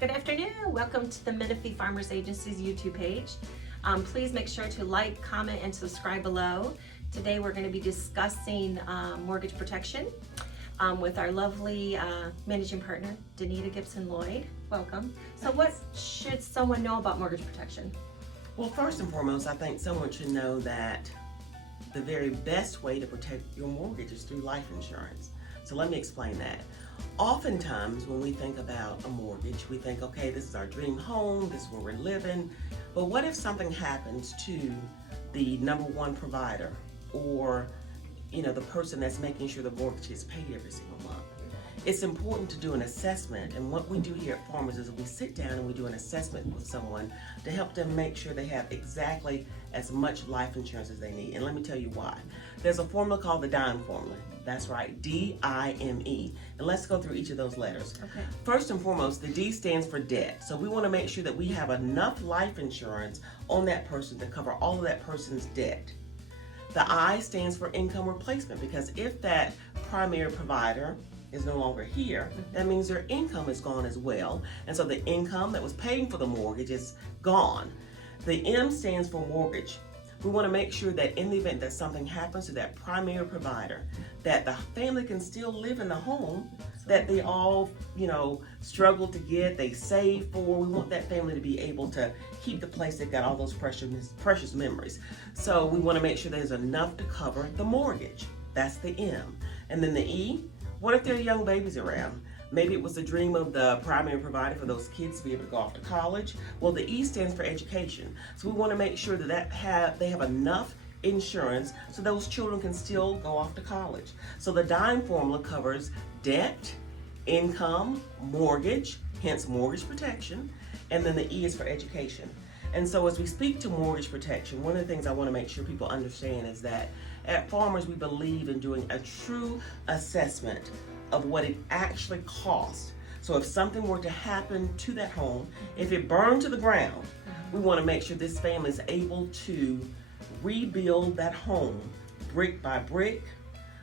Good afternoon. Welcome to the Menifee Farmers Agency's YouTube page. Please make sure to like, comment, and subscribe below. Today we're going to be discussing mortgage protection with our lovely managing partner, Danita Gibson-Lloyd. Welcome. So what should someone know about mortgage protection? Well, first and foremost, I think someone should know that the very best way to protect your mortgage is through life insurance. So let me explain that. Oftentimes when we think about a mortgage, we think, okay, this is our dream home, this is where we're living. But what if something happens to the number one provider or, the person that's making sure the mortgage is paid every single month? It's important to do an assessment, and what we do here at Farmers is we sit down and we do an assessment with someone to help them make sure they have exactly as much life insurance as they need. And let me tell you why. There's a formula called the DIME formula. That's right, D-I-M-E. And let's go through each of those letters. Okay. First and foremost, the D stands for debt. So we want to make sure that we have enough life insurance on that person to cover all of that person's debt. The I stands for income replacement, because if that primary provider is no longer here, that means their income is gone as well. And so the income that was paying for the mortgage is gone. The M stands for mortgage. We want to make sure that in the event that something happens to that primary provider, that the family can still live in the home that they all, struggle to get, they save for. We want that family to be able to keep the place they've got all those precious memories. So we want to make sure there's enough to cover the mortgage. That's the M. And then the E, what if there are young babies around? Maybe it was the dream of the primary provider for those kids to be able to go off to college. Well, the E stands for education. So we want to make sure that they have enough insurance so those children can still go off to college. So the DIME formula covers debt, income, mortgage, hence mortgage protection, and then the E is for education. And so as we speak to mortgage protection, one of the things I want to make sure people understand is that at Farmers, we believe in doing a true assessment of what it actually costs. So if something were to happen to that home, if it burned to the ground, we want to make sure this family is able to rebuild that home brick by brick,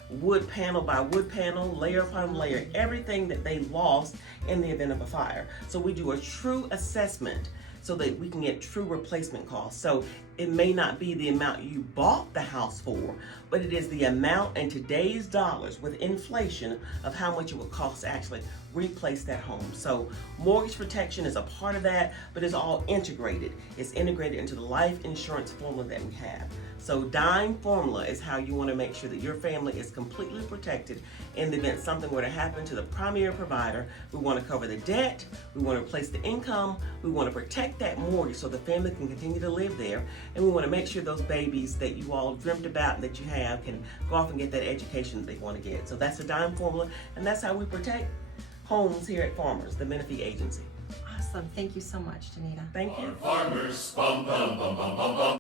wood panel by wood panel, layer upon layer, everything that they lost in the event of a fire. So we do a true assessment so that we can get true replacement costs. So it may not be the amount you bought the house for, but it is the amount in today's dollars with inflation of how much it would cost to actually replace that home. So mortgage protection is a part of that, but it's all integrated. It's integrated into the life insurance formula that we have. So DIME formula is how you want to make sure that your family is completely protected in the event something were to happen to the primary provider. We want to cover the debt, we want to replace the income, we want to protect that mortgage so the family can continue to live there, and we want to make sure those babies that you all dreamt about and that you have can go off and get that education that they want to get. So that's the DIME formula, and that's how we protect homes here at Farmers, the Menifee Agency. Awesome. Thank you so much, Danita. Thank you. Farmers, bum, bum, bum, bum, bum, bum.